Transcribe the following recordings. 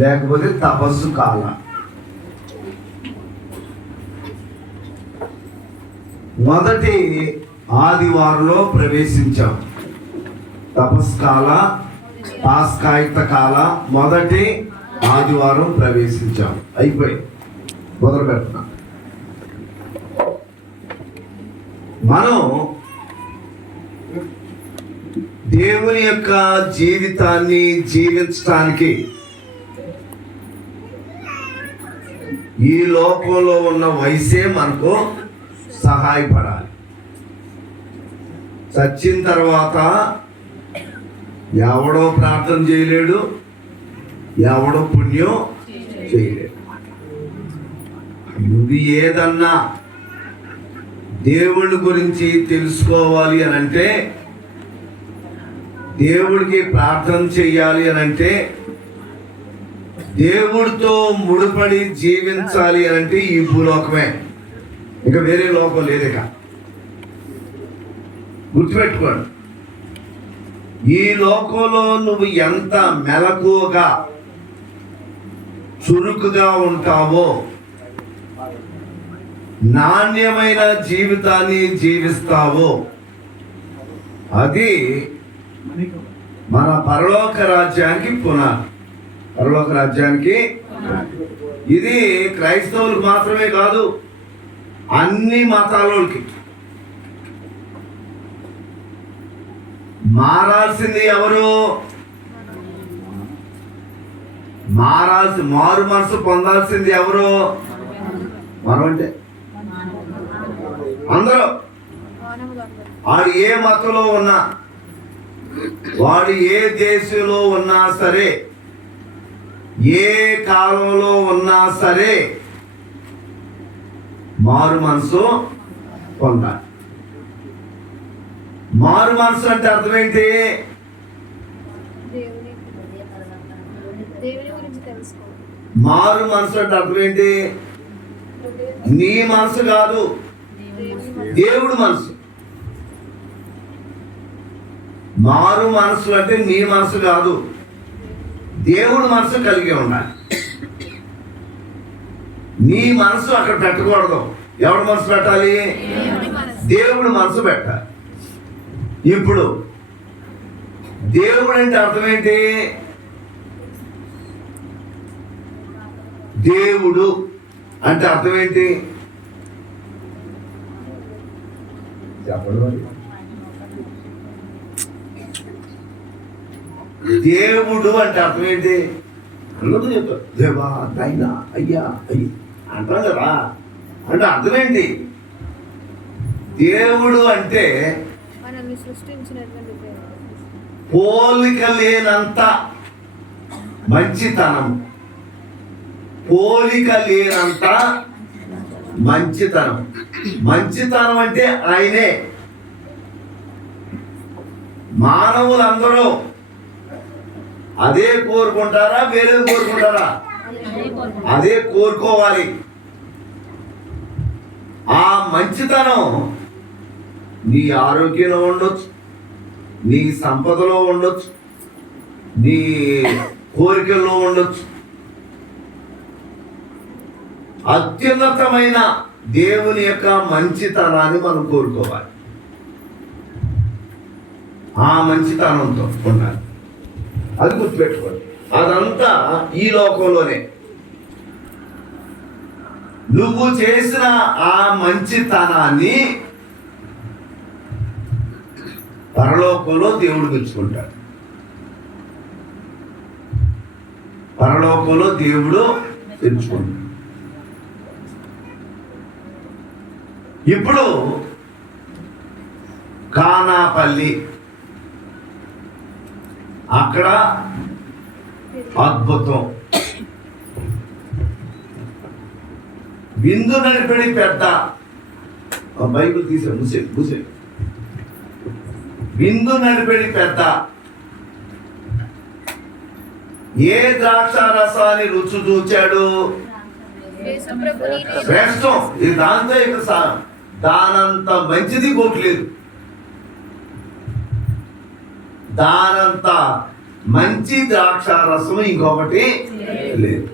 లేకపోతే తపస్సు కాల. మొదటి ఆదివారంలో ప్రవేశించాం. తపస్కాల, పాస్కాయుక్త కాల, మొదటి ఆదివారం ప్రవేశించాం. అయిపోయి మొదలు పెడుతున్నాం. మనం దేవుని యొక్క జీవితాన్ని జీవించడానికి ఈ లోకంలో ఉన్న వయసే మనకు సహాయపడాలి. చచ్చిన తర్వాత ఎవడో ప్రార్థన చేయలేడు, ఎవడో పుణ్యం చేయలేడు. నువ్వు ఏదన్నా దేవుడి గురించి తెలుసుకోవాలి అని అంటే, దేవుడికి ప్రార్థన చెయ్యాలి అని అంటే, దేవుడితో ముడిపడి జీవించాలి అని అంటే ఈ భూలోకమే, ఇక వేరే లోకం లేదు. ఇక గుర్తుపెట్టుకోండి, ఈ లోకంలో నువ్వు ఎంత మెలకువగా చురుకుగా ఉంటావో, నాణ్యమైన జీవితాన్ని జీవిస్తావో, అది మన పరలోక రాజ్యానికి పునాది. పరలోక రాజ్యానికి ఇది క్రైస్తవులకు మాత్రమే కాదు, అన్ని మతాలకి. మారాల్సింది ఎవరు? మారు మనసు పొందాల్సింది ఎవరు? మనం అంటే అందరూ. వాడు ఏ మతంలో ఉన్నా, వాడు ఏ దేశంలో ఉన్నా సరే, ఏ కాలంలో ఉన్నా సరే, మారు మనసు పొందాలి. మారు మనసు అంటే అర్థం ఏంటి? మారు మనసు అంటే అర్థం ఏంటి? నీ మనసు కాదు, దేవుడు మనసు. మారు మనసు అంటే నీ మనసు కాదు, దేవుడు మనసు కలిగి ఉండాలి. నీ మనసు అక్కడ పెట్టకూడదు. ఎవడు మనసు పెట్టాలి? దేవుడు మనసు పెట్టాలి. ఇప్పుడు దేవుడు అంటే అర్థం ఏంటి? దేవుడు అంటే అర్థం ఏంటి? చెప్పండి. దేవుడు అంటే అర్థం ఏంటి? అందరూ చెప్తారు, దేవా, నాయనా, అయ్యా, అయ్యి అంటాం కదా. అంటే అర్థం ఏంటి? దేవుడు అంటే పోలిక లేనంత మంచితనం, పోలిక లేనంత మంచితనం. మంచితనం అంటే ఆయనే. మానవులందరూ అదే కోరుకుంటారా, వేరే కోరుకుంటారా? అదే కోరుకోవాలి. ఆ మంచితనం నీ ఆరోగ్యంలో ఉండొచ్చు, నీ సంపదలో ఉండొచ్చు, నీ కోరికల్లో ఉండొచ్చు. అత్యున్నతమైన దేవుని యొక్క మంచితనాన్ని మనం కోరుకోవాలి. ఆ మంచితనంతో ఉండాలి. అది గుర్తుపెట్టుకోండి. అదంతా ఈ లోకంలోనే. నువ్వు చేసిన ఆ మంచితనాన్ని పరలోకంలో దేవుడు మెచ్చుకుంటాడు. పరలోకంలో దేవుడు మెచ్చుకుంటాడు. ఇప్పుడు కానాపల్లి, అక్కడ అద్భుతం. విందు నడిపడి పెద్ద, బైబిల్ తీసే ముసే విందు నడిపడి పెద్ద ఏ ద్రాక్ష రసాన్ని రుచి చూచాడు? శ్రేష్టం. ఇది దాంతో ఇక దానంత మంచిది కోట్లేదు, దానంత మంచి ద్రాక్షారసం ఇంకొకటి లేదు.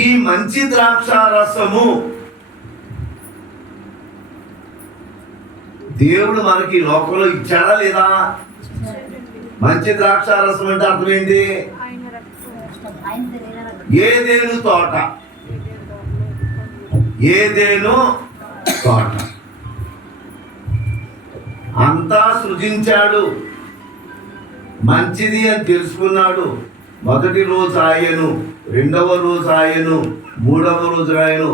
ఈ మంచి ద్రాక్షారసము దేవుడు మనకి లోకంలో ఇచ్చాడా లేదా? మంచి ద్రాక్షారసం అంటే అర్థం ఏంటి? ఏదేను తోట, ఏదేను తోట అంతా సృజించాడు, మంచిది అని తెలుసుకున్నాడు. మొదటి రోజు ఆయను, రెండవ రోజు ఆయను, మూడవ రోజు ఆయను,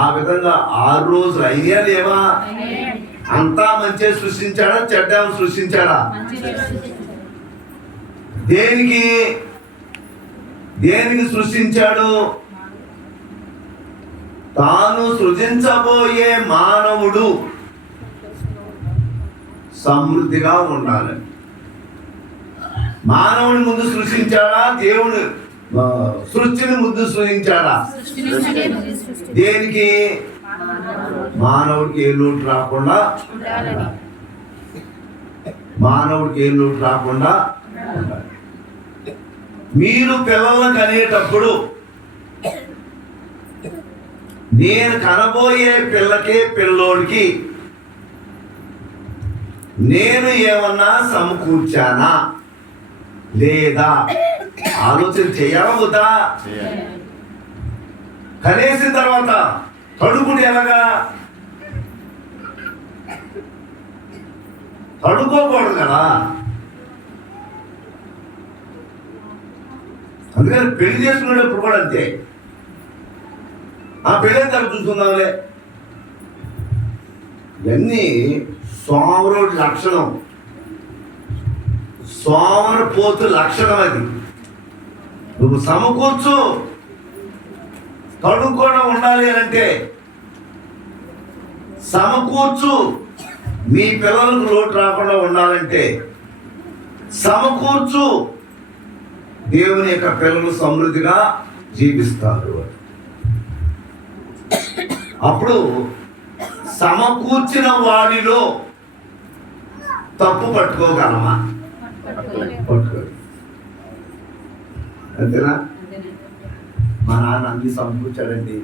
ఆ విధంగా 6 రోజులు అయినా లేవా? అంతా మంచి సృష్టించాడా, చెడ్డ సృష్టించాడా? దేనికి దేనికి సృష్టించాడు? తాను సృజించబోయే మానవుడు సమృద్ధిగా ఉండాలి. మానవుని ముందు సృష్టించాడా? దేవుడు సృష్టిని ముందు సృష్టించాడా? దేనికి? మానవుడికి ఏ లోటు రాకుండా, మానవుడికి ఏ లోటు రాకుండా ఉండాలి. మీరు పిల్లలను కనేటప్పుడు నేను కనబోయే పిల్లకి, పిల్లోడికి నేను ఏమన్నా సమకూర్చానా లేదా ఆలోచన చేయాలా వద్దా? కనేసిన తర్వాత కడుపుడు ఎలాగా? కడుక్కోకూడదు కదా. అందుకని పెళ్లి చేసుకునేటప్పుడు కూడా అంతే. ఆ పెళ్ళి తర్వాత చూసుకుందాంలే. ఇవన్నీ సోమరుడి లక్షణం, సోమరపోతు లక్షణం. అది నువ్వు సమకూర్చు, కడుపు కూడా ఉండాలి అంటే సమకూర్చు. మీ పిల్లలకు లోటు రాకుండా ఉండాలంటే సమకూర్చు. దేవుని యొక్క పిల్లలు సమృద్ధిగా జీవిస్తారు. అప్పుడు సమకూర్చిన వాడిలో తప్పు పట్టుకోగలమా? పట్టుకో. అంతేనా? మా నాన్న అన్ని సమకూర్చాడండి,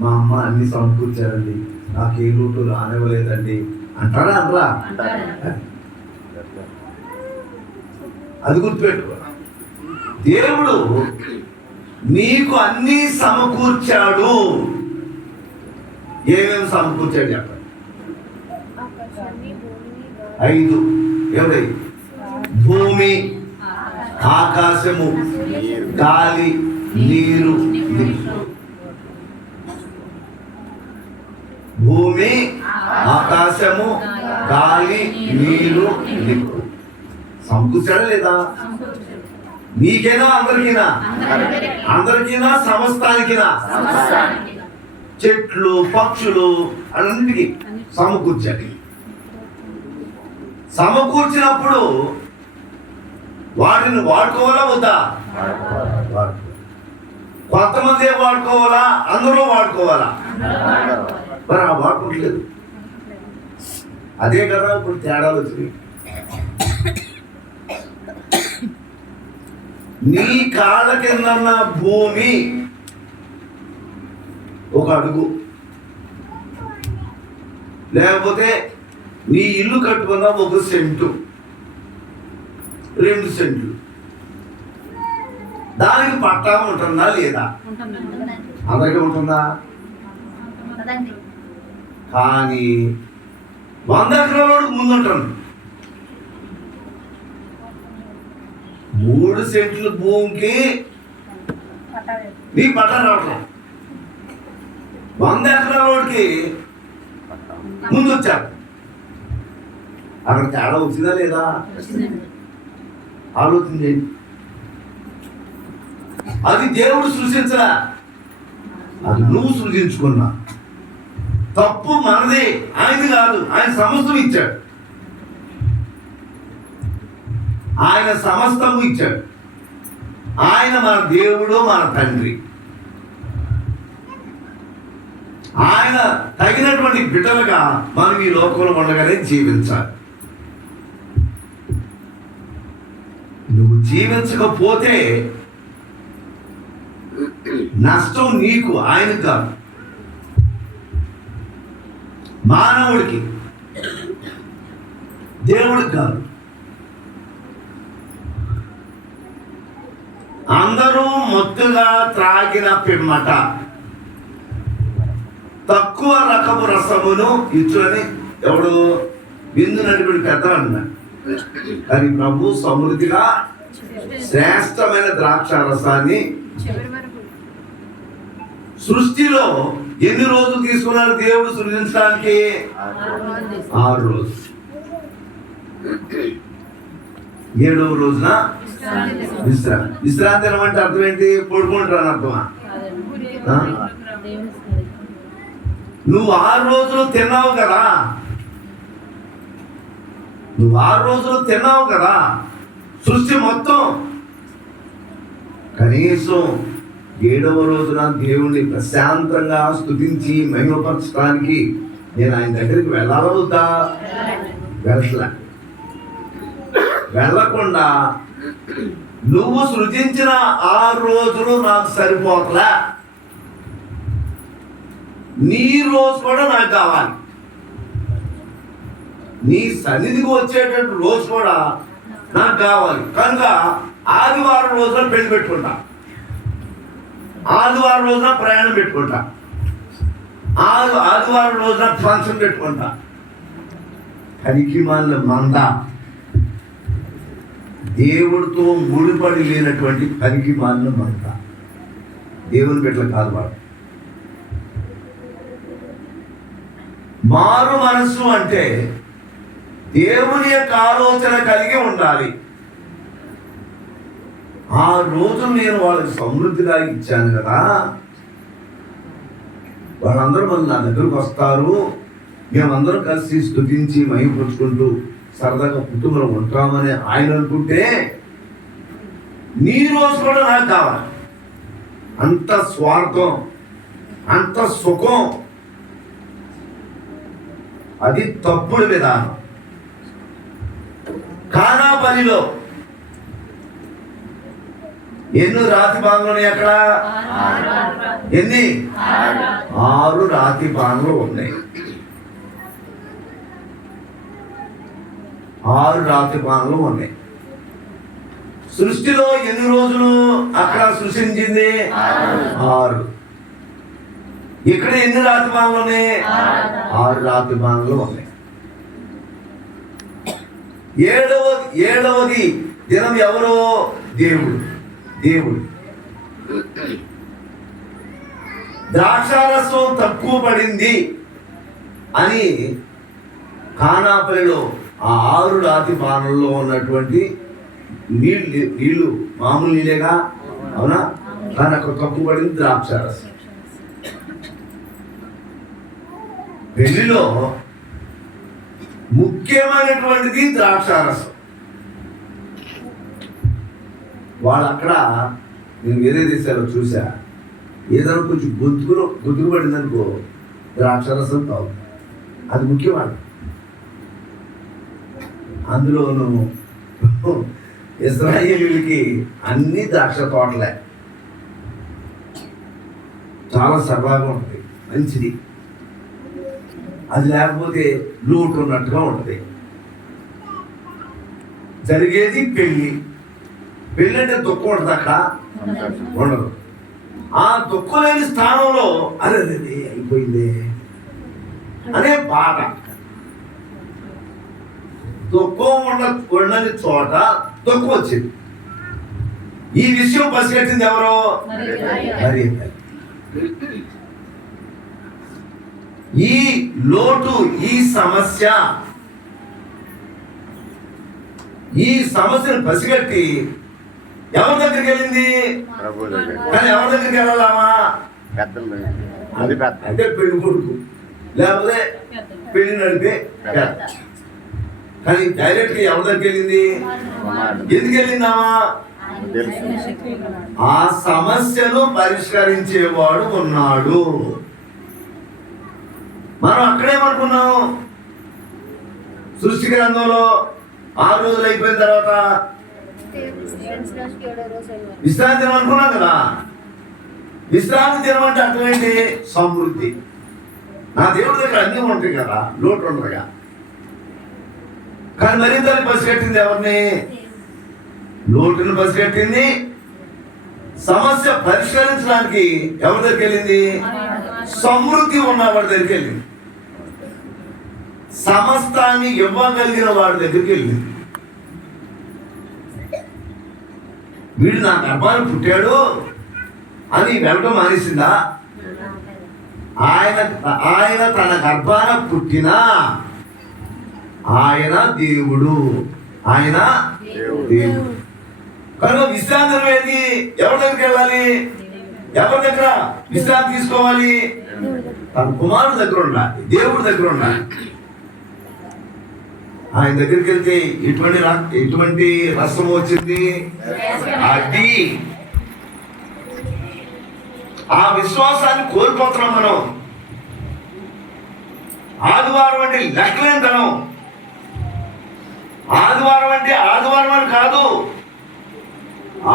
మా అమ్మ అన్ని సమకూర్చారండి, నాకు ఏ లోటు రానివ్వలేదండి అంటారా? అనరా? అది గుర్తుపెట్టుకో. దేవుడు నీకు అన్ని సమకూర్చాడు. ఏమేమి సమకూర్చాడు చెప్పండి? 5. ఎవరి? భూమి, ఆకాశము, గాలి, నీరు, నిప్పు. భూమి, ఆకాశము, గాలి, నీరు, నిప్పు సమకూర్చాడా లేదా? నీకేనా? అందరికీనా? అందరికీనా? సమస్తానికినా? చెట్లు, పక్షులు అన్నిటికీ సమకూర్చాడు. సమకూర్చినప్పుడు వాటిని వాడుకోవాలా వద్దా? కొంతమంది వాడుకోవాలా, అందరూ వాడుకోవాలా? మరి ఆ వాడుకోవట్లేదు. అదే కదా ఇప్పుడు తేడాలు వచ్చినాయి. నీ కాళ్ళ కింద భూమి 1 అడుగు, లేకపోతే నీ ఇల్లు కట్టుకున్న 1 సెంటు, 2 సెంట్లు, దానికి పట్టా ఉంటుందా లేదా? అందరికీ ఉంటుందా? కానీ 100 ఎకరాలకు ముందు ఉంటుంది. 3 సెంట్లు భూమికి నీ పట్టా రావట్లేదు. 100 ఎకరాలకి ముందు వచ్చారు. అక్కడ తేడా వచ్చిందా లేదా? ఆలోచన చేయండి. అది దేవుడు సృష్టించరా, అది నువ్వు సృజించుకున్నా. తప్పు మనది, ఆయనది కాదు. ఆయన సమస్తం ఇచ్చాడు, ఆయన సమస్తము ఇచ్చాడు. ఆయన మన దేవుడు, మన తండ్రి. ఆయన తగినటువంటి బిడ్డలుగా మనం ఈ లోకంలో ఉండగానే జీవించాలి. నువ్వు జీవించకపోతే నష్టం నీకు, ఆయనకు కాదు, మానవుడికి, దేవుడికి కాదు. అందరూ మొత్తుగా త్రాగిన పిమ్మట తక్కువ రకము రసమును ఇచ్చులని ఎవడు విందు నడిపిడి పెద్ద అన్నాడు. కానీ ప్రభు సమృద్ధిగా శ్రేష్టమైన ద్రాక్ష రసాన్ని సృష్టిలో ఎన్ని రోజులు తీసుకున్నాడు దేవుడు సృజించడానికి? 6 రోజులు. 7వ రోజున విశ్రాంతి అంటే అర్థం ఏంటి? పడుకుంటారు అని అర్థమా? నువ్వు 6 రోజులు తిన్నావు కదా, నువ్వు 6 రోజులు తిన్నావు కదా. సృష్టి మొత్తం కనీసం 7వ రోజున దేవుణ్ణి ప్రశాంతంగా స్తుతించి మహిమపరచడానికి నేను ఆయన దగ్గరికి వెళ్ళాలవుతా? వెళ్ళకుండా నువ్వు సృజించిన 6 రోజులు నాకు సరిపోతలే, నీ రోజు కూడా నాకు కావాలి, నీ సన్నిధికి వచ్చేటట్టు రోజు కూడా నాకు కావాలి. కనుక ఆదివారం రోజున పెళ్లి పెట్టుకుంటా, ఆదివారం రోజున ప్రయాణం పెట్టుకుంటా, ఆదివారం రోజున ఫంక్షన్ పెట్టుకుంటా. పనికిమాలిన మంద, దేవుడితో ముడిపడి లేనటువంటి పనికిమాలిన మంద. దేవుని బిడ్డలు కాదు వాడు. మారు మనస్సు అంటే దేవుని యొక్క ఆలోచన కలిగి ఉండాలి. 6 రోజులు నేను వాళ్ళకి సమృద్ధిగా ఇచ్చాను కదా, వాళ్ళందరూ మళ్ళీ నా దగ్గరకు వస్తారు, మేమందరం కలిసి స్తుతించి మహిమపరుచుకుంటూ సరదాగా కుటుంబంలో ఉంటామని ఆయన అనుకుంటే నీ రోజు కూడా నాకు కావాలి. అంత స్వార్థం, అంత సుఖం, అది తప్పుడు విధానం. కానా పనిలో ఎన్ని రాతి పాన్లు అక్కడ? ఎన్ని? 6 రాతి పాన్లు ఉన్నాయి. 6 రాతి పాన్లు ఉన్నాయి. సృష్టిలో ఎన్ని రోజులు అక్కడ సృష్టించింది? 6. ఇక్కడ ఎన్ని రాతి పాన్లు ఉన్నాయి? 6 రాతి పాన్లు ఉన్నాయి. 7వది దినం ఎవరో? దేవుడు. ద్రాక్షారసం తక్కువ పడింది అని కానాపల్లిలో ఆ 6 రాతి పానల్లో ఉన్నటువంటి నీళ్లు మామూలు నీళ్ళేగా, అవునా? కానీ అక్కడ తక్కువ పడింది ద్రాక్షారసం. పెళ్లిలో ముఖ్యమైనటువంటిది ద్రాక్షారసం. వాళ్ళు అక్కడ, నేను వేరే దేశాల్లో చూసా, ఏదైనా కొంచెం గుర్తుకు పడిందనుకో ద్రాక్షారసం తాగు, అది ముఖ్యమైన. అందులోనూ ఇశ్రాయేలీయులకి అన్ని ద్రాక్ష తోటలే, చాలా సరదాగా ఉంటుంది, మంచిది. అది లేకపోతే లూటు ఉన్నట్టుగా ఉంటుంది. జరిగేది పెళ్ళి అంటే దుఃఖం ఉంటుంది, అక్కడ ఉండదు. ఆ దుఃఖం లేని స్థానంలో అదే అయిపోయింది అనే పాట. దుఃఖం ఉండని చోట దుఃఖం వచ్చింది. ఈ విషయం పసిగట్టింది ఎవరో? మరి ఈ లోటు, ఈ సమస్యను పసిగట్టి ఎవరి దగ్గరికి వెళ్ళింది? కానీ ఎవరి దగ్గరికి వెళ్ళాలామా? అంటే పెళ్లి కొడుకు, లేకపోతే పెళ్లి నడిపే. కానీ డైరెక్ట్ గా ఎవరి దగ్గరికి వెళ్ళింది? ఎందుకు వెళ్ళిందామా? ఆ సమస్యను పరిష్కరించేవాడు ఉన్నాడు. మనం అక్కడేమనుకున్నాం? సృష్టి గ్రంథంలో 6 రోజులు అయిపోయిన తర్వాత విశ్రాంతి దినం అనుకున్నాం కదా. విశ్రాంతి దినం అంటే అర్థం ఏంటి? సమృద్ధి. నా దేవుడి దగ్గర అన్నీ ఉంటాయి కదా, లోటు ఉండదుగా. కానీ మరీ తల్లి పసిగట్టింది ఎవరిని? లోటుని పసిగట్టింది. సమస్య పరిష్కరించడానికి ఎవరి దగ్గరికి వెళ్ళింది? సమృద్ధి ఉన్నవాడి దగ్గరికి వెళ్ళింది. సమస్తాన్ని ఇవ్వగలిగిన వాడి దగ్గరికి వెళ్ళింది. వీడు నా గర్భాన్ని పుట్టాడు అని వెళ్ళడం మానేసిందా? ఆయన తన గర్భాన పుట్టినా ఆయన దేవుడు. ఆయన దేవుడు కనుక విశ్రాంతి ఏది? ఎవరి దగ్గరికి వెళ్ళాలి? ఎవరి దగ్గర విశ్రాంతి తీసుకోవాలి? తన కుమారుడు దగ్గర ఉండాలి, దేవుడి దగ్గర ఉండాలి. ఆయన దగ్గరికి వెళ్తే ఎటువంటి రసం వచ్చింది? అది ఆ విశ్వాసాన్ని కోల్పోతున్నాం మనం. ఆదివారం అంటే లెక్కలేనితనం. ఆదివారం అంటే ఆదివారం అని కాదు,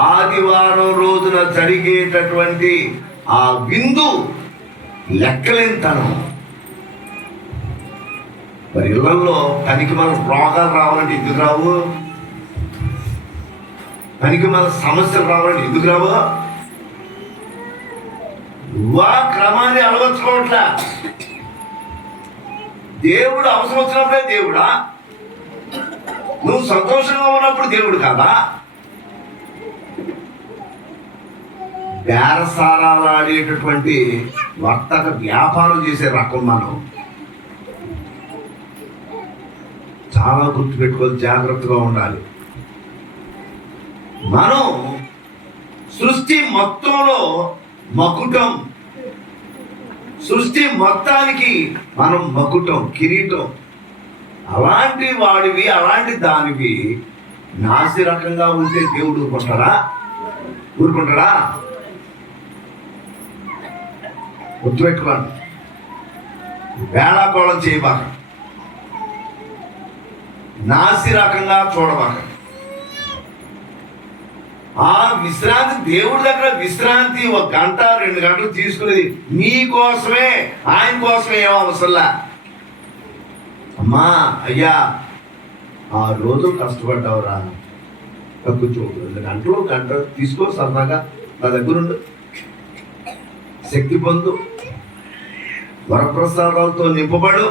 ఆదివారం రోజున జరిగేటటువంటి ఆ విందు లెక్కలేనితనం. మరి ఇళ్లలో పనికి మన రోగాలు రావాలంటే ఎందుకు రావు? పనికి మన సమస్యలు రావాలంటే ఎందుకు రావు? నువ్వా క్రమాన్ని అలవర్చుకోవట్లా. దేవుడు అవసరం వచ్చినప్పుడే దేవుడా? నువ్వు సంతోషంగా ఉన్నప్పుడు దేవుడు కాదా? బేరసారాలు ఆడేటటువంటి వర్తక వ్యాపారం చేసే రకం మనం. చాలా గుర్తుపెట్టుకోవాలి, జాగ్రత్తగా ఉండాలి. మనం సృష్టి మొత్తంలో మకుటం. సృష్టి మొత్తానికి మనం మకుటం, కిరీటం. అలాంటి వాడివి, అలాంటి దానివి నాసి రకంగా ఉంటే దేవుడు ఊరుకుంటాడా? గుర్తుపెట్టుకోండి. వేళాకోళం చేయబాక, నాసి రకంగా చూడబాక. ఆ విశ్రాంతి, దేవుడి దగ్గర విశ్రాంతి 1 గంట 2 గంటలు తీసుకునేది మీకోసమే, ఆయన కోసమే. ఏమో అవసరంలా. అమ్మా అయ్యా ఆ రోజు కష్టపడ్డావురా, కూర్చో 2 గంటలు తీసుకో, సరదాగా నా దగ్గరుండు, శక్తి పొందు, వరప్రసాదాలతో నింపబడు,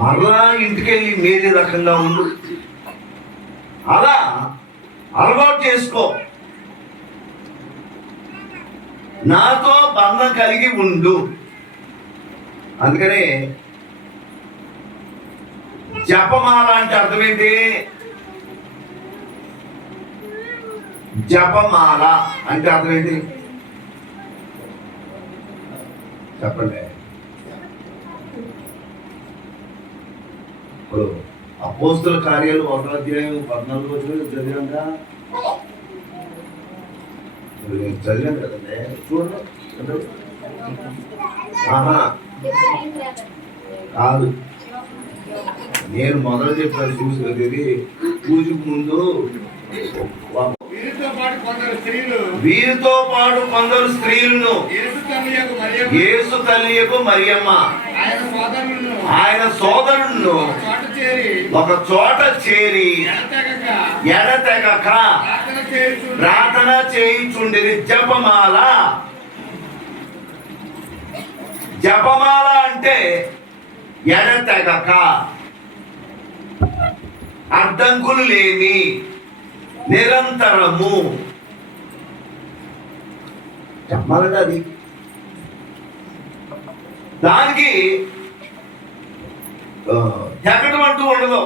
మరలా ఇంటికెళ్ళి మేలు రకంగా ఉండు. అలా అలవాటు చేసుకో. నాతో బంధం కలిగి ఉండు. అందుకనే జపమాల అంటే అర్థం ఏంటి? జపమాల అంటే అర్థం ఏంటి చెప్పండి. ఇప్పుడు అపోస్తుల కార్యాలు 1వ అధ్యాయం 14వ వచనం చదివాంగా, చదివాం కదండి. చూడండి. కాదు, నేను మొదలు చెప్పాను. చూసి పూజకు ముందు వీరితో పాటు కొందరు స్త్రీలను యేసు తల్లియకు మరియమ్మ ఆయన సోదరులను ఒక చోట చేరి ఎడతెగక ప్రార్థన చేయుచుండేది. జపమాల అంటే ఎడతెగక, అడ్డంకులు లేని, నిరంతరము. చెప్పాలంటే అది దానికి తెగటం అంటూ ఉండదు.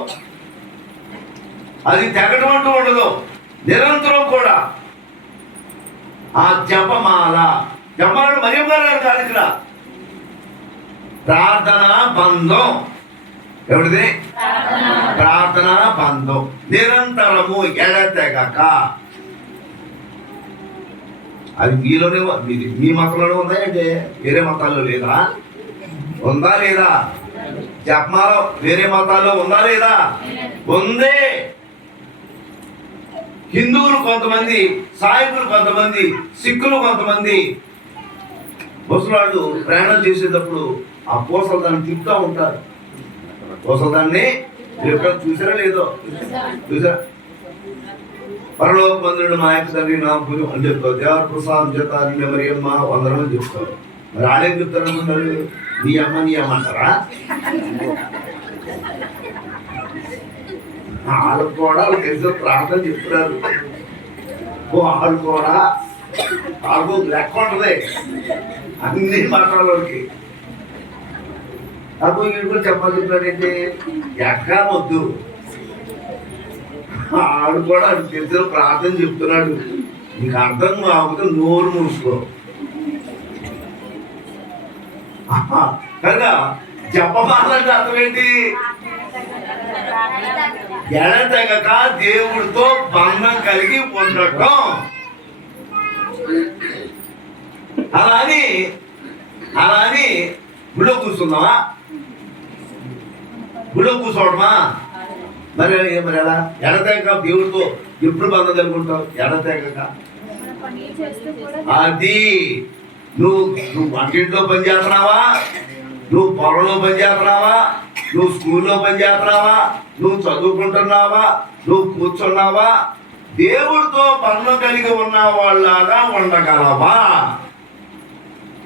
అది తెగటం అంటూ ఉండదు. నిరంతరం కూడా ఆ జపమాల. జపమాల మరియమ్మ గారు కాదు ఇక్కడ. ప్రార్థనా బంధం. ఎవరిది? ప్రార్థనా బంధం. నిరంతరము, ఎడతెగక. అది మీలోనే, మీ మతంలోనే ఉందా అంటే వేరే మతాల్లో లేదా? ఉందా లేదా? జపమాల వేరే మతాల్లో ఉందా లేదా? ఉంది. హిందువులు కొంతమంది, సాయిబులు కొంతమంది, సిక్కులు కొంతమంది. ముసలాళ్ళు ప్రయాణం చేసేటప్పుడు ఆ పూసలు దాన్ని తిప్పుతూ ఉంటారు. పూసలు దాన్ని చూసారా లేదో? చూసారా? పరలోక మందిరుడు మా యొక్క తండ్రి నా పూజ అని చెప్తావు. దేవర ప్రసాదం చేత మరి అమ్మ వందరమని చెప్తారు. మరి ఆడేం చెప్తారు అనుకుంటారు? నీ అమ్మ నీ అమ్మ అంటారా? వాళ్ళు కూడా తెలిసిన ప్రార్థన చెప్తున్నారు. వాళ్ళు కూడా వాళ్ళకు లెక్క ఉంటుంది అన్ని మాటలకి. అప్పుడు వీడు కూడా చెప్పాలి చెప్పాడంటే ఎక్కడ వద్దు. ఆడు కూడా తెలిసిన ప్రార్థన చెప్తున్నాడు. నీకు అర్థం కాకపోతే నోరు మూసుకో. కనుక జపమాలంటే అర్థం ఏంటి? ఎడతెగక దేవుడితో బంధం కలిగి ఉండటం. అలా అని గుళ్ళో కూర్చుందామా? గుళ్ళో కూర్చోవడమా? మరి ఎలా ఎడతెగక దేవుడితో ఎప్పుడు బంధం కలిగి ఉంటావు? ఎడతెగక అది నువ్వు వంటింట్లో పని చేస్తున్నావా? నువ్వు పొలంలో పని చేస్తున్నావా? నువ్వు స్కూల్లో పని చేస్తున్నావా? నువ్వు చదువుకుంటున్నావా? నువ్వు కూర్చున్నావా? దేవుడితో బంధం కలిగి ఉన్న వాళ్ళలాగా ఉండగలవా?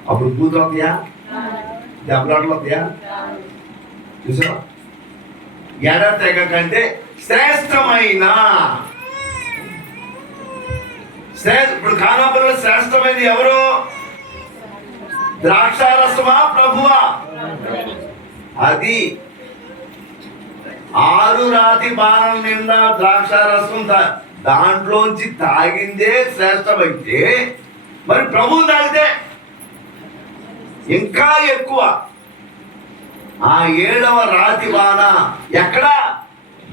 అప్పుడు కూతురు వస్తాయా? దెబ్బలాటలు వస్తాయా? చూసావా? ఎడతెగ కంటే శ్రేష్టమైన ఇప్పుడు ఖానాపురంలో శ్రేష్టమైనది ఎవరు? ద్రాక్షారసమా ప్రభువా? అది 6 రాతి బాణం నిండా ద్రాక్షారసం దాంట్లోంచి తాగిందే శ్రేష్టమైతే మరి ప్రభువు తాగితే ఇంకా ఎక్కువ. ఆ 7వ రాతి బాణ ఎక్కడ?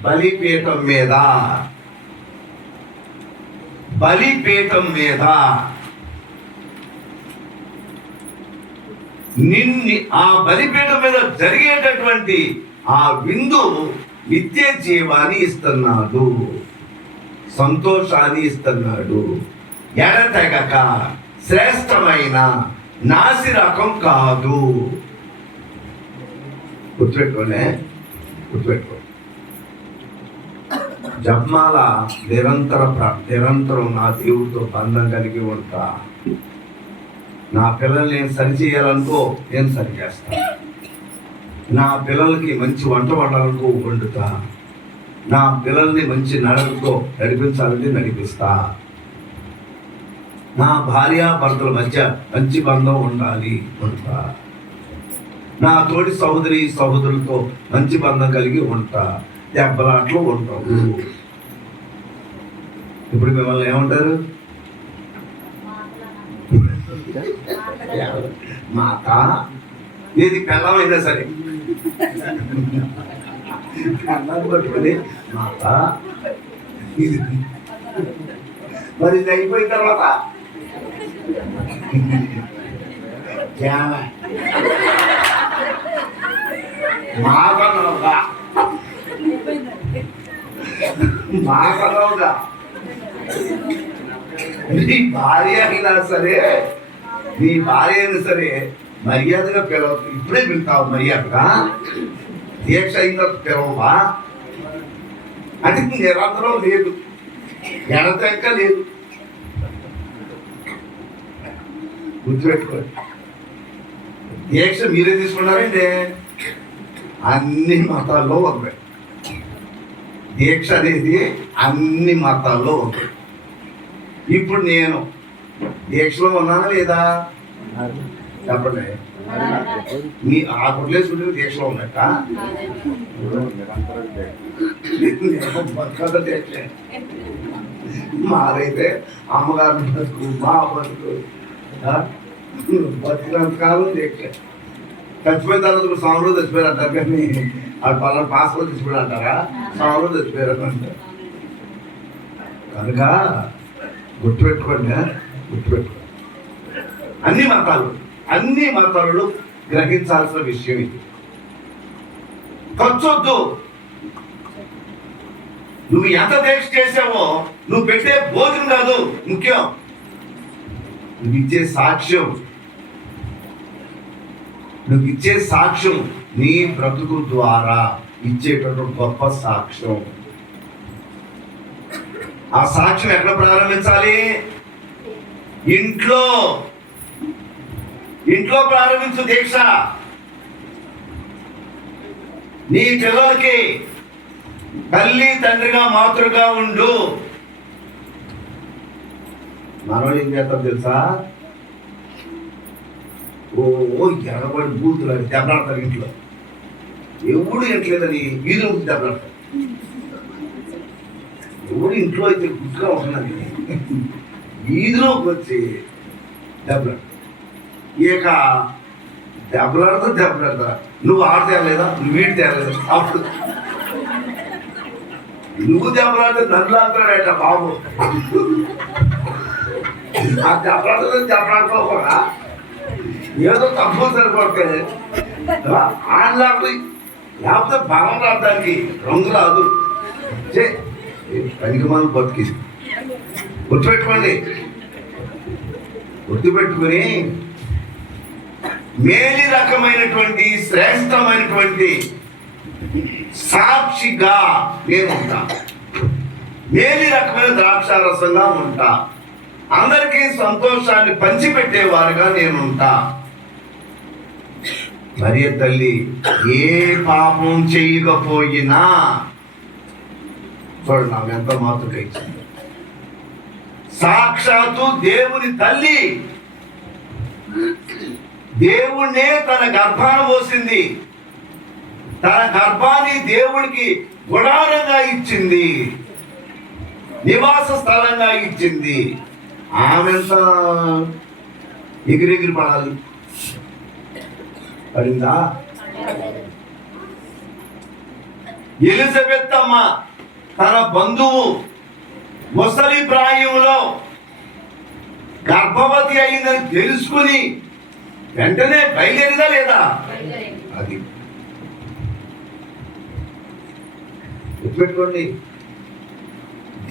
బలిపీఠం మీద. బలిపీఠం మీద ఆ బలిపీఠం మీద జరిగేటటువంటి ఆ విందు నిత్య జీవాన్ని ఇస్తున్నాడు, సంతోషాన్ని ఇస్తున్నాడు. ఎడతెగక శ్రేష్టమైన నాసి రకం కాదు. గుర్తుపెట్టుకోలే, గుర్తుపెట్టుకో. జపమాల నిరంతరం నా దేవుడితో బంధం కలిగి ఉంటా. నా పిల్లల్ని నేను సరి చేయాలనుకో, నేను సరి చేస్తా. నా పిల్లలకి మంచి వంట వండాలనుకో, వండుతా. నా పిల్లల్ని మంచి నడకతో నడిపించాలని నడిపిస్తా. నా భార్య భర్తల మధ్య మంచి బంధం ఉండాలి, ఉంటా. నా తోటి సహోదరులతో మంచి బంధం కలిగి ఉంటా. దెబ్బలాట్లో ఉంటావు. ఇప్పుడు మిమ్మల్ని ఏమంటారు? మాత. ఏది పెళ్ళమైనా సరే అన్నాన్ని పట్టుకొని మాత. ఇది మరి ఇది అయిపోయిన తర్వాత మాకనవుగా నీ భార్య అయినా సరే, నీ భార్య అయినా సరే మర్యాదగా పిలవ. ఇప్పుడే పిలుతావు మర్యాదగా? దీక్ష అయిన పిలవవా? అది నిరంతరం లేదు, ఎడతెక్క లేదు. గుర్తుపెట్టుకోండి. దీక్ష మీరే తీసుకున్నారంటే అన్ని మతాల్లో ఉంది. దీక్ష అనేది అన్ని మతాల్లో ఉంది. ఇప్పుడు నేను దీక్షలో ఉన్నానా లేదా చెప్పండి. మీ ఆ కుట్లేసుకుంటే దీక్షలో ఉన్నట్ట? దీక్ష మాదైతే అమ్మగారు బతుకు, మా బతుకు, బతికినంత కాలం దీక్ష. చచ్చిపోయిన తర్వాత సంవత్సరం చచ్చిపోయారు అంటారు, కానీ అది పలానా పాస్పోర్ట్ చచ్చిపోయారు అంటారా? సంవత్సరం చచ్చిపోయారు అంటారు. కనుక గుర్తుపెట్టుకోండి, గుర్తుపెట్టుకోండి. అన్ని మతాలు గ్రహించాల్సిన విషయం ఇది. ఖర్చొద్దు. నువ్వు ఎంత దీక్ష చేసావో నువ్వు పెట్టే భోజనం కాదు ముఖ్యం, నువ్వు ఇచ్చే సాక్ష్యం. నువ్వు ఇచ్చే సాక్ష్యం నీ బ్రతుకు ద్వారా ఇచ్చేటటువంటి గొప్ప సాక్ష్యం. ఆ సాక్ష్యం ఎక్కడ ప్రారంభించాలి? ఇంట్లో. ఇంట్లో ప్రారంభించు దీక్ష. నీ పిల్లలకి తల్లి తండ్రిగా మాతృగా ఉండు. మనోడు ఏం చేస్తాం తెలుసా? ఓ ఎగబడి బూతులు అని దెబ్బలాడతారు ఇంట్లో. ఎవడు ఇంట్లేదని వీధులు దెబ్బలాడతారు. ఎవడు ఇంట్లో అయితే గుర్తుగా ఉంటున్నది వీధిలోకి వచ్చి దెబ్బలాడతారు. ఇక దెబ్బలాడతా నువ్వు ఆడ తేరలేదా, నువ్వు వీడి తేరలేదా? అప్పుడు నువ్వు దెబ్బలాడితే నన్ను అంటాడట బాబు. ఆ దెబ్బలాడుకోకుండా ఏదో తప్పు సరిపడితే ఆడలాడి లేకపోతే బలం రావడానికి రంగు రాదు. పనికి మనం బతికి గుర్తుపెట్టుకోండి. గుర్తుపెట్టుకుని మేలి రకమైనటువంటి శ్రేష్టమైనటువంటి సాక్షిగా నేను ఉంటా. మేలి రకమైన ద్రాక్షారసంగా ఉంటా. అందరికీ సంతోషాన్ని పంచిపెట్టేవారుగా నేను ఉంటా. మరియ తల్లి ఏ పాపం చేయకపోయినా చూడండి ఆమె ఎంత మాతృగా ఇచ్చింది. సాక్షాత్తు దేవుని తల్లి దేవుణ్ణే తన గర్భాన పోసింది. తన గర్భాన్ని దేవుడికి గుడారంగా ఇచ్చింది, నివాస స్థలంగా ఇచ్చింది. ఆమెంత ఎగిరెగిరి పడాలి? పడిందా? ఎలిజబెత్ అమ్మ తన బంధువు ముసలి ప్రాయంలో గర్భవతి అయిందని తెలుసుకుని వెంటనే బయలుదేరిందా లేదా? అది గుర్తుపెట్టుకోండి.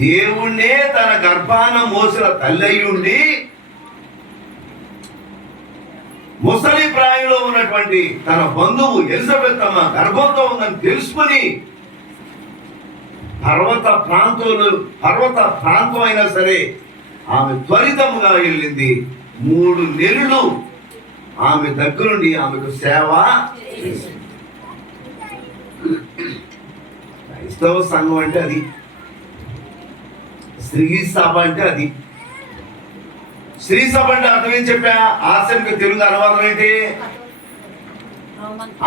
దేవుణ్ణే తన గర్భాన మోసిన తల్లి ఉండి ముసలి ప్రాయంలో ఉన్నటువంటి తన బంధువు ఎలిజబెత్ అమ్మ గర్భంతో ఉందని తెలుసుకుని పర్వత ప్రాంతం అయినా సరే ఆమె త్వరితముగా వెళ్ళింది. 3 నెలలు ఆమె దగ్గరుండి ఆమెకు సేవ. క్రైస్తవ సంఘం అంటే అది, స్త్రీ సభ అంటే అది. స్త్రీ సభ అంటే అర్థం ఏం చెప్పా? ఆస్యంకి తెలుగు అనువాదం ఏంటి?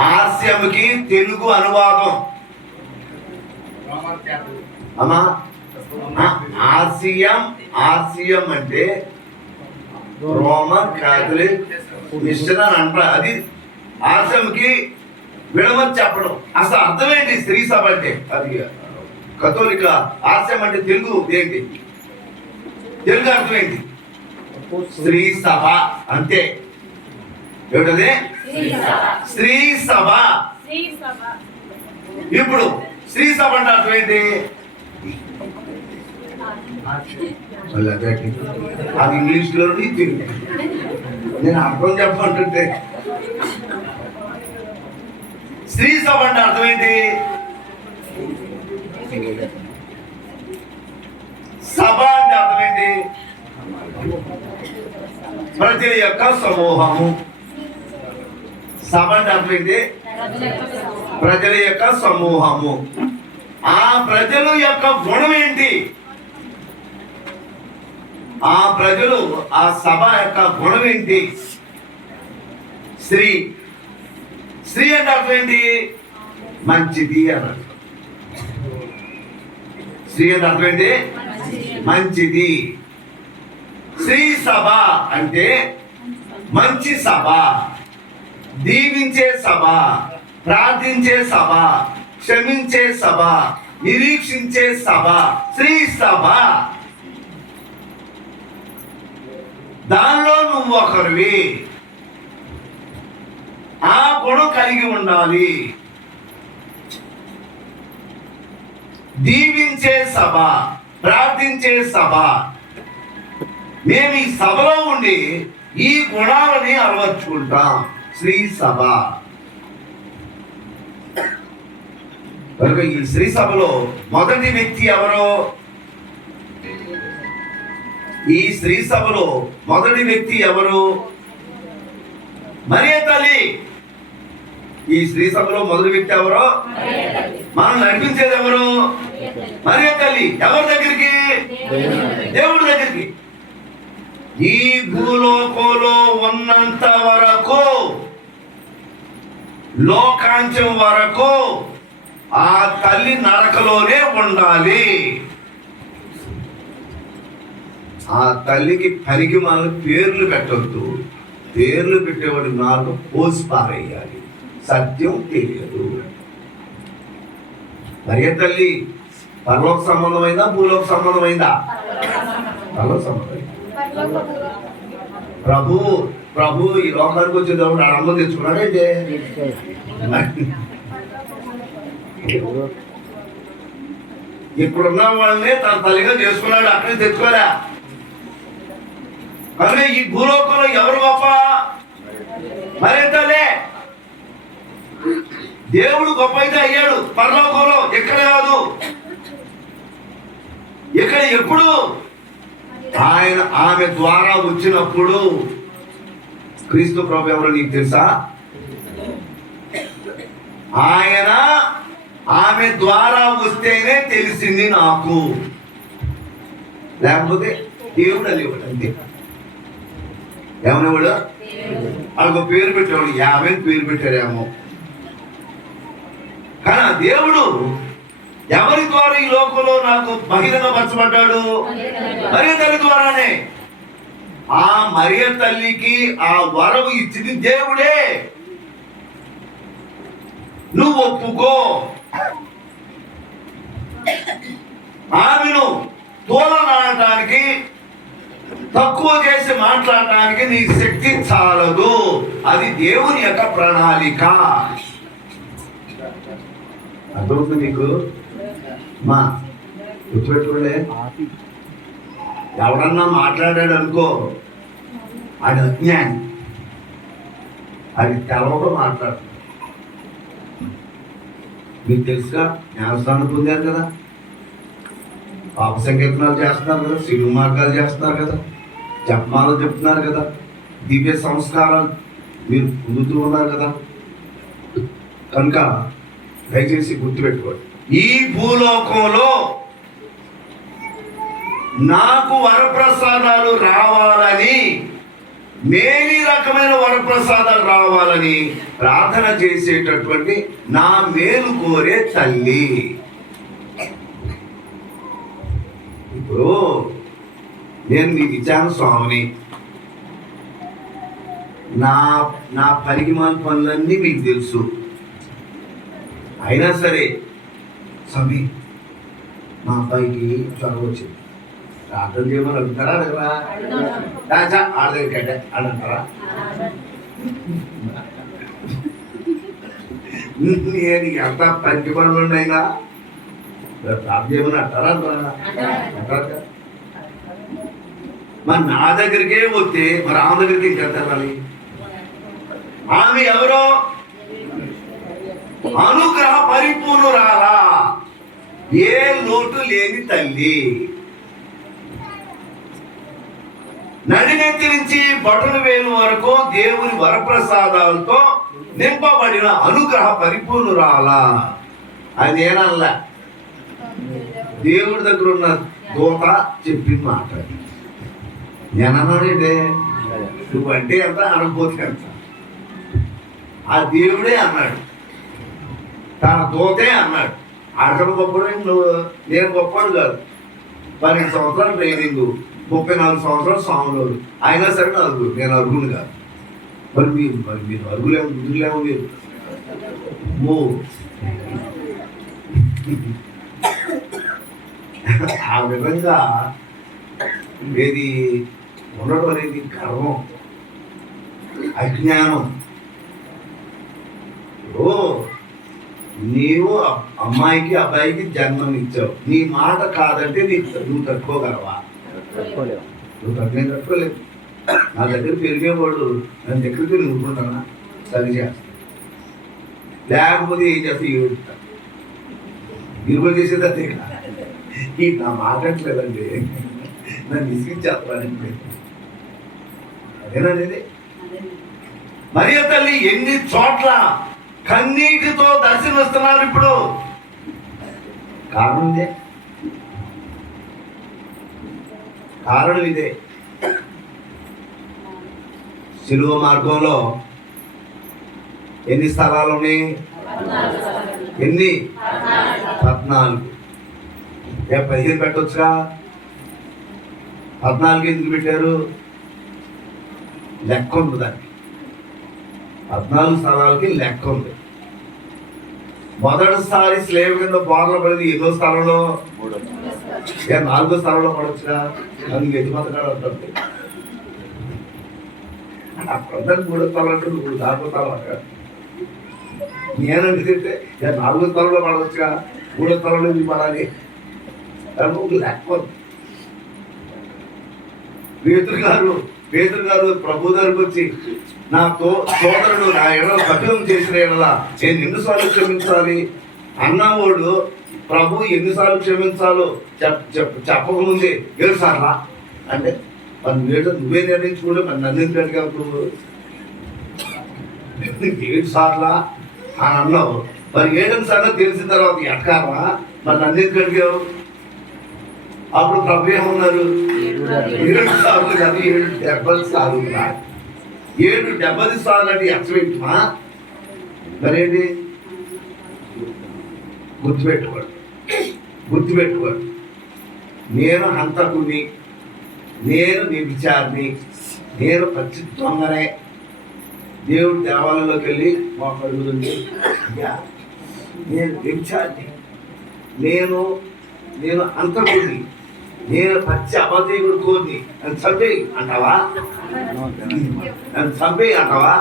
ఆస్యంకి తెలుగు అనువాదం అమ్మా ఆర్సియం అంటే రోమన్ కాథలిక్ మిషన్ అని అంట. అది ఆర్సియంకి విడమని చెప్పడం. అసలు అర్థం ఏంటి స్త్రీ సభ అంటే? అది కథోలిక. ఆర్సియం అంటే తెలుగు ఏంటి? తెలుగు అర్థం ఏంటి? స్త్రీ సభ అంతే. ఏమిటది? స్త్రీ సభ. ఇప్పుడు స్త్రీ సభ అంటే అర్థం ఏంటి? అది ఇంగ్లీష్ లో నేను అర్థం చెప్పంటుంటే స్త్రీ సభ అంటే అర్థం ఏంటి? సభ అంటే అర్థం ఏంటి? ప్రజల యొక్క సమూహము. సభ అంటే అర్థం ఏంటి? ప్రజల యొక్క సమూహము. ఆ ప్రజల యొక్క గుణం ఏంటి? ఆ ప్రజలు ఆ సభ యొక్క గుణం ఏంటి? స్త్రీ. స్త్రీ అంటే అర్థం ఏంటి? మంచిది అన్నారు. స్త్రీ అంటే అర్థం ఏంటి? మంచిది. స్త్రీ సభ అంటే మంచి సభ, దీవించే సభ, ప్రార్థించే సభ, క్షమించే సభ, నిరీక్షించే సభ స్త్రీ సభ. దానిలో నువ్వు ఒకరివి. ఆ గుణం కలిగి ఉండాలి. దీవించే సభ, ప్రార్థించే సభ. మేము ఈ సభలో ఉండి ఈ గుణాలని అలవర్చుకుంటాం. శ్రీ సభ. కనుక ఈ శ్రీ సభలో మొదటి వ్యక్తి ఎవరో? ఈ శ్రీ సభలో మొదటి వ్యక్తి ఎవరు? మరియ తల్లి. ఈ శ్రీ సభలో మొదటి వ్యక్తి ఎవరో? మనం నడిపించేది ఎవరు? మరియ తల్లి. ఎవరి దగ్గరికి? దేవుడి దగ్గరికి. ఈ భూలోకంలో ఉన్నంత వరకు, లోకాంచం వరకు ఆ తల్లి నరకలోనే ఉండాలి. ఆ తల్లికి పనికి మన పేర్లు పెట్టవద్దు. పేర్లు పెట్టేవాడు నాకు పోసి పారేయాలి. సత్యం తెలియదు. మరియ తల్లి పరలోక సంబంధమైందా, భూలోక సంబంధమైందా? పరలోక సంబంధమైందా. ప్రభు ఈ లోకానికి వచ్చేటప్పుడు అమ్మ తెచ్చుకున్నాడంటే ఇప్పుడున్న వాళ్ళని తన తల్లిగా చేసుకున్నాడు. అక్కడే తెచ్చుకోలే. కానీ ఈ భూలోకంలో ఎవరు గొప్ప? మరియ తల్లే. దేవుడు గొప్ప అయితే అయ్యాడు పరలోకంలో, ఎక్కడ కాదు. ఇక్కడ ఎప్పుడు? ఆయన ఆమె ద్వారా వచ్చినప్పుడు. క్రీస్తు ప్రభు ఎవరో నీకు తెలుసా? ఆయన ఆమె ద్వారా వస్తేనే తెలిసింది నాకు. లేకపోతే దేవుడు అనేవాడు అంతే. ఏమనేవాడు? వాళ్ళకు పేరు పెట్టేవాడు. 50 పేరు పెట్టారేమో. కానీ దేవుడు ఎవరి ద్వారా ఈ లోకంలో నాకు బహిరంగపరచబడ్డాడు? మరియ తల్లి ద్వారానే. ఆ మరియ తల్లికి ఆ వరము ఇచ్చింది దేవుడే. నువ్వు ఒప్పుకో. ఆమెను తోలనాడటానికి, తక్కువ చేసి మాట్లాడటానికి నీ శక్తి చాలదు. అది దేవుని యొక్క ప్రణాళిక. అర్థమవుతుంది నీకు? మా గుర్తుపెట్టుకోలే. ఎవడన్నా మాట్లాడాడు అనుకో, అది అజ్ఞాని. అది తెలవక మాట్లాడు. మీకు తెలుసుగా, జ్ఞానస్నానం పొందారు కదా, పాప సంకీర్తనాలు చేస్తున్నారు కదా, శివ మార్గాలు చేస్తున్నారు కదా, జపమాలు చెప్తున్నారు కదా, దివ్య సంస్కారాలు మీరు పొందుతూ ఉన్నారు కదా. కనుక దయచేసి గుర్తుపెట్టుకోండి, ఈ భూలోకంలో నాకు వరప్రసాదాలు రావాలని, మేలు రకమైన వరప్రసాదాలు రావాలని ప్రార్థన చేసేటటువంటి నా మేలు కోరే తల్లి. ఇప్పుడు నేను మీకు ఇచ్చాను స్వామిని. నా పరిమాణ పనులన్నీ మీకు తెలుసు. అయినా సరే స్వామి మా అబ్బాయికి జ్వరం వచ్చింది, ప్రార్థన చేయమని అడుగుతారా లేదా? ఆడదంటే అడంటారా? నేను ఎంత పనికి పనులు ఉన్నాయినా ప్రార్థన చేయమని అంటారా? అంటారా? మరి నా దగ్గరికే వస్తే మరి ఆమె దగ్గరికి ఇంకెళ్తారు. ఆమె ఎవరో అనుగ్రహ పరిపూర్ణురాలా, ఏ లోటు లేని తల్లి. నడినెత్తి నుంచి బొటన వేలు వరకు దేవుని వరప్రసాదాలతో నింపబడిన అనుగ్రహ పరిపూర్ణురాలా. అది ఏనల్లా, దేవుడి దగ్గర ఉన్న దూత చెప్పింది మాట. నేనన్నాడే నువ్వంటే ఎంత, అనకపోతే ఎంత. ఆ దేవుడే అన్నాడు, తన దూతే అన్నాడు. అక్కడ గొప్పడు నువ్వు, నేను గొప్పడు కాదు. 12 సంవత్సరాలు ట్రైనింగ్, 34 సంవత్సరాలు స్వాములు. అయినా సరే నా అరుగులు, నేను అరుగులు కాదు. మరి మీరు అరుగులేమో ముదురులేమో మీరు. ఆ విధంగా ఏది ఉండడం అనేది గర్వం, అజ్ఞానం. నీవు అమ్మాయికి అబ్బాయికి జన్మనిచ్చావు, నీ మాట కాదంటే నువ్వు తట్టుకోగలవా? నువ్వు తట్టుకోలేవు. నా దగ్గర పెరిగేవాడు నన్ను దగ్గరికి నువ్వుకుంటానా? సరి చేస్తా, లేకపోతే ఏం చేస్తా? ఏడుస్తా. ఇరుగు చేసేది అంతే. ఈ నా మాట్లాడలేదండి, నన్ను విసిగించేస్తానండి. అదేనండి. మరియ తల్లి ఎన్ని చోట్ల కన్నీటితో దర్శనమిస్తున్నారు. ఇప్పుడు కారణం ఇదే, కారణం ఇదే. శిలువ మార్గంలో ఎన్ని స్థలాలు ఉన్నాయి? ఎన్ని? 14. 15 పెట్టొచ్చుగా. 14 ఎందుకు పెట్టారు? లెక్క ఉంది దానికి. 14 స్థలాలకి లెక్క ఉంది. మొదటిసారి స్లేవ్ కింద బోర్ల పడింది ఎన్నో స్థలంలో? 4వ స్థలంలో పడొచ్చుగా. అందుకు యజమాతగాడు ఉంటుంది. అప్పుడందరికి 3వ స్థలం అంటే 4వ స్థలం అంటారు. నేనంటే 4వ స్థలంలో పడవచ్చుగా, 3వ స్థలంలో ఎందుకు పడాలి? లెక్క ఉంది. పేతురు గారు ప్రభు దగ్గరికి వచ్చి, నా సోదరుడు నా ఎడల తప్పిదం చేసిన ఎడల నేను ఎన్నిసార్లు క్షమించాలి అన్నవాడు ప్రభు ఎన్నిసార్లు క్షమించాలో చెప్పకముందే 7 సార్లా అంటే, మరి నువ్వే నిర్ణయించుకుంటే మరి నన్ను ఎందుకంటే నువ్వు 7 సార్లా అని అన్నావు. మరి 7 సార్లు తెలిసిన తర్వాత ఎట్కారా మరి నన్ను ఎందుకంటే? అప్పుడు ప్రభు ఏమన్నారు? 7 సార్లు కాదు, 70 సార్లు. 70 సార్లు అంటే ఎక్స్పెక్టమా? మరేంటి? గుర్తుపెట్టుకోండి. నేను హంతకుని, నేను వ్యభిచారిని, నేను పచ్చి దొంగనే. దేవుడు దేవాలయంలోకి వెళ్ళి మాకు అడుగుతుంది, నేను వ్యభిచారిని, నేను హంతకుని, నేను పచ్చి అబద్ధకుడు కోరిని, నన్ను చంపేయి అంటావా?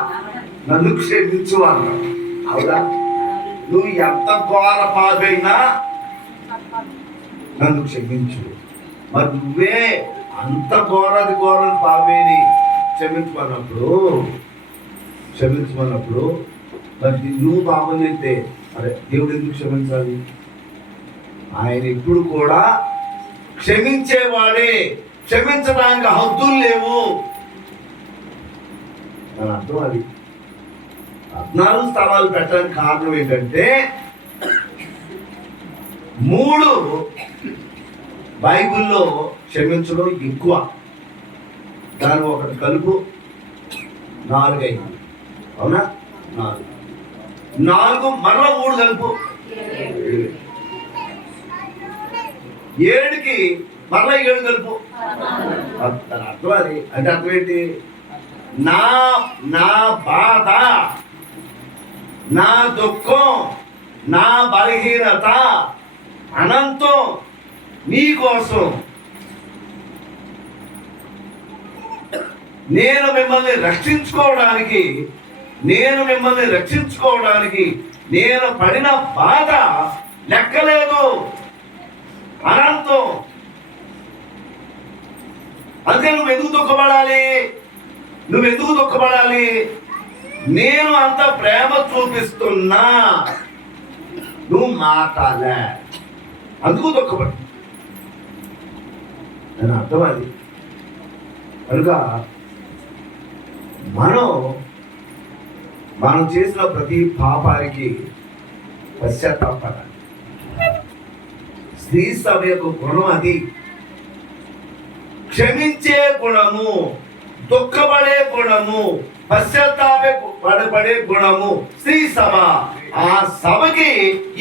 నన్ను క్షమించు అన్నావు. అవునా? నువ్వు ఎంత ఘోర పాపైనా నన్ను క్షమించు. మరి నువ్వే అంత ఘోరాది పాపేని క్షమించమన్నప్పుడు మరి నువ్వు పాపం చేస్తే అరే దేవుడు ఎందుకు క్షమించాలి? ఆయన ఎప్పుడు కూడా క్షమించేవాడే, క్షమించడానికి హద్దులు లేవు. దాని అర్థం అది. 14 స్థలాలు పెట్టడానికి కారణం ఏంటంటే 3 బైబిల్లో క్షమించడం ఎక్కువ. దాని ఒకటి కలుపు 4 అయింది. అవునా? 4 మరలా 3 కలుపు 7కి మరలా 7 కలుపు. అర్థం అది. అంటే అర్థం ఏంటి? నా బాధ, నా దుఃఖం, నా బలహీనత అనంతం నీ కోసం నేను మిమ్మల్ని రక్షించుకోవడానికి నేను పడిన బాధ లెక్కలేదు, అనంతం. అందుకే నువ్వు ఎందుకు దుఃఖపడాలి? నేను అంత ప్రేమ చూపిస్తున్నా, నువ్వు మాట్లాడలే, అందుకు దుఃఖపడు. అని అర్థం అది. కనుక మనం చేసిన ప్రతి పాపానికి పశ్చాత్తాపడాలి. స్త్రీ సభ యొక్క గుణం అది. క్షమించే గుణము, దుఃఖపడే గుణము, పశ్చాత్తాపడే గుణము స్త్రీ సభ. ఆ సభకి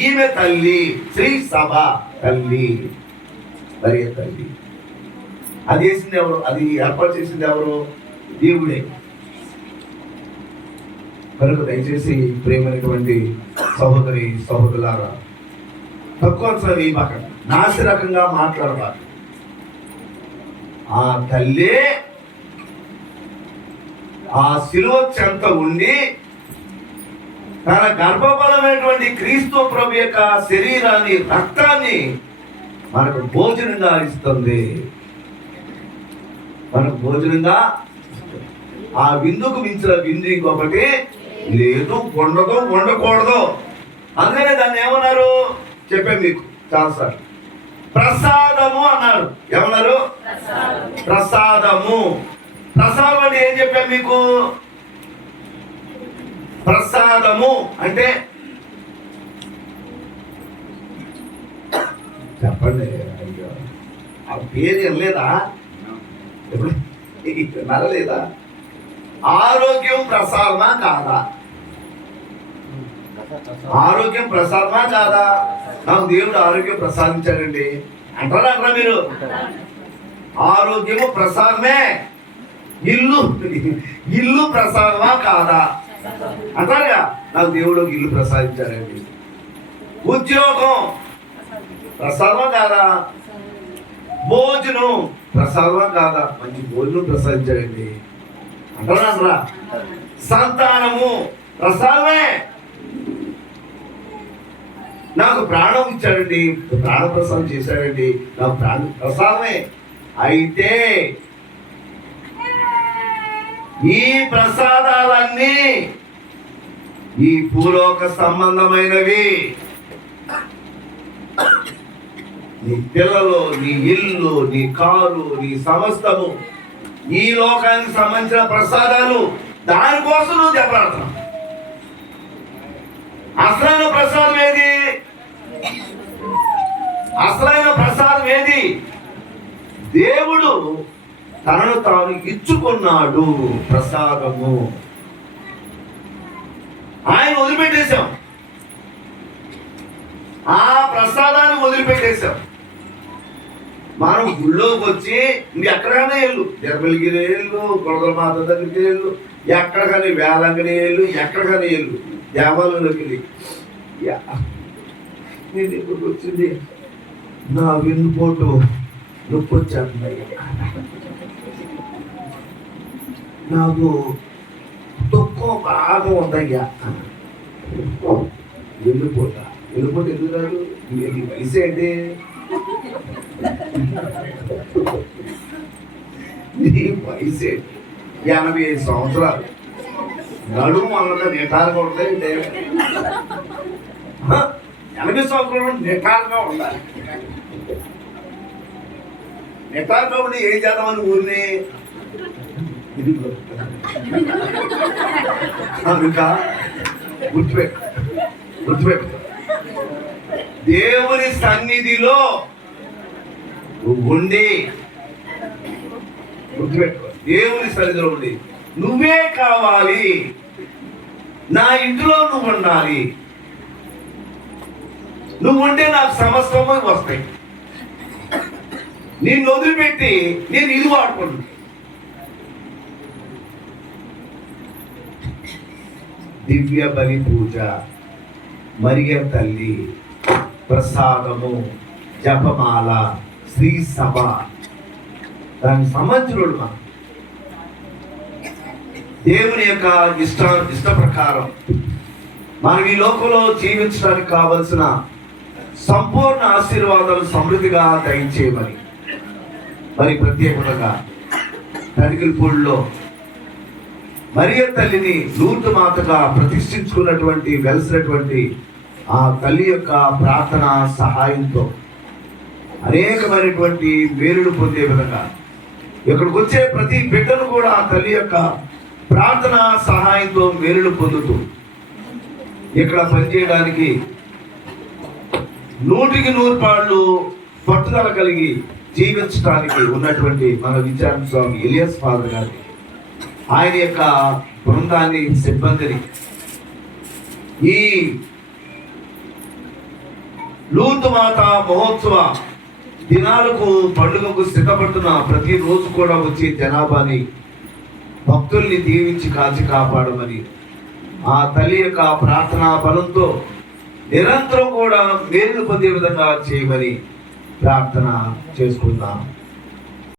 ఈమె తల్లి, స్త్రీ సభ తల్లి, మరియ తల్లి. అది చేసింది ఎవరు? అది ఏర్పాటు చేసింది ఎవరు? దేవుడే. కనుక దయచేసి ప్రేమైనటువంటి సహోదరి సహోదరులారా, తక్కువ నాసిరకంగా మాట్లాడబారు. ఆ తల్లే ఆ శిలువ చెంత ఉండి తన గర్భఫలమైనటువంటి క్రీస్తు ప్రభు యొక్క శరీరాన్ని, రక్తాన్ని మనకు భోజనంగా ఇస్తుంది. మనకు భోజనంగా ఆ విందుకు మించిన విందు ఇంకొకటి లేదు, ఉండదు, ఉండకూడదు. అందుకనే దాన్ని ఏమన్నారు చెప్పాను మీకు చాలాసార్లు, ప్రసాదము అన్నారు. ఏమన్నారు? ప్రసాదము. ప్రసాదం అంటే ఏం చెప్పాను మీకు? ప్రసాదము అంటే చెప్పండి, ఆ పేరు వినలేదా? ఎప్పుడు వినలేదా? ఆరోగ్యం ప్రసాదమా కాదా? ఆరోగ్యం ప్రసాదమా కాదా? నాకు దేవుడు ఆరోగ్యం ప్రసాదించాడండి అంటారా మీరు? ఆరోగ్యము ప్రసాదమే. ఇల్లు ప్రసాదమా కాదా అంటారుగా? నాకు దేవుడు ఇల్లు ప్రసాదించాడండి. ఉద్యోగం ప్రసాదమా కాదా? భోజనం ప్రసాదమా కాదా? మంచి భోజనం ప్రసాదించాడండి అంటారా? సంతానము ప్రసాదమే. నాకు ప్రాణం ఇచ్చాడండి, ప్రాణ ప్రసాదం చేశాడండి, నాకు ప్రాణ ప్రసాదమే. అయితే ఈ ప్రసాదాలన్నీ ఈ భూలోక సంబంధమైనవి. నీ పిల్లలు, నీ ఇల్లు, నీ కారు, నీ సమస్తము ఈ లోకానికి సంబంధించిన ప్రసాదాలు. దానికోసం నువ్వు దెబ్బలాడుతున్నావు. అసలైన ప్రసాదం ఏది? అసలైన ప్రసాదం ఏది? దేవుడు తనను తాను ఇచ్చుకున్నాడు ప్రసాదము. ఆయన వదిలిపెట్టేశాం, ఆ ప్రసాదాన్ని వదిలిపెట్టేశాం. మనం గుళ్ళోకి వచ్చి ఎక్కడికైనా వెళ్ళు, జరబలిగిరి వెళ్ళు, కొడదల మాత దగ్గరికి వెళ్ళు, ఎక్కడికైనా వేలంగిని వెళ్ళు, ఎక్కడికైనా వెళ్ళు, దేవాలయంలోకి వెళ్ళి నేను ఎప్పుడు వచ్చింది నా వెన్నుపోటు నొప్పి వచ్చేస్తున్నాయి, నాకు దుఃఖం బాగా ఉందయ్యా. వెన్నుపోట ఎందుకు రాదు? నీ వయసు ఏంటి? నీ వయసు ఏంటి? 85 సంవత్సరాలు. నడుము అన్నది నిటారుగా ఉంటాయి. 80 సంవత్సరాలు నిటారుగా ఉండాలి. నిటారుగా ఉండి ఏం చేద్దామని ఊరిని గుర్తుపెట్టు. దేవుని సన్నిధిలో ఉండి, గుర్తుపెట్టుకో, దేవుని సన్నిధిలో ఉండి నువ్వే కావాలి, నా ఇంటిలో నువ్వు ఉండాలి, నువ్వు ఉంటే నాకు సమస్తము వస్తాయి. నిన్ను వదిలిపెట్టి నేను ఇది వాడుకుంటున్నా. దివ్య బలి పూజ, మరియ తల్లి, ప్రసాదము, జపమాల, శ్రీ సభ, దానికి సంబంధించిన మనం దేవుని యొక్క ఇష్ట ప్రకారం మనం ఈ లోకంలో జీవించడానికి కావలసిన సంపూర్ణ ఆశీర్వాదాలు సమృద్ధిగా దయచేయమని మరి ప్రత్యేకంగా తడికిలపూడిలో మరియ తల్లిని లూర్దు మాతగా ప్రతిష్ఠించుకున్నటువంటి, వెలిసినటువంటి ఆ తల్లి యొక్క ప్రార్థన సహాయంతో అనేకమైనటువంటి మేలులు పొందే విధంగా ఇక్కడికి వచ్చే ప్రతి బిడ్డను కూడా ఆ తల్లి యొక్క ప్రార్థన సహాయంతో మేలులు పొందుతూ ఇక్కడ పనిచేయడానికి 100% పట్టుదల కలిగి జీవించడానికి ఉన్నటువంటి మన విచారణ స్వామి ఎలియాస్ ఫాదర్ గారిని, ఆయన యొక్క బృందాన్ని, సిబ్బందిని ఈ లూర్దు మాత మహోత్సవ దినాలకు, పండుగకు సిద్ధపడుతున్న ప్రతిరోజు కూడా వచ్చే జనాభాని, భక్తుల్ని దీవించి కాచి కాపాడమని ఆ తల్లి యొక్క ప్రార్థనా బలంతో నిరంతరం కూడా మేలు పొందే విధంగా చేయమని ప్రార్థన చేసుకుందాం.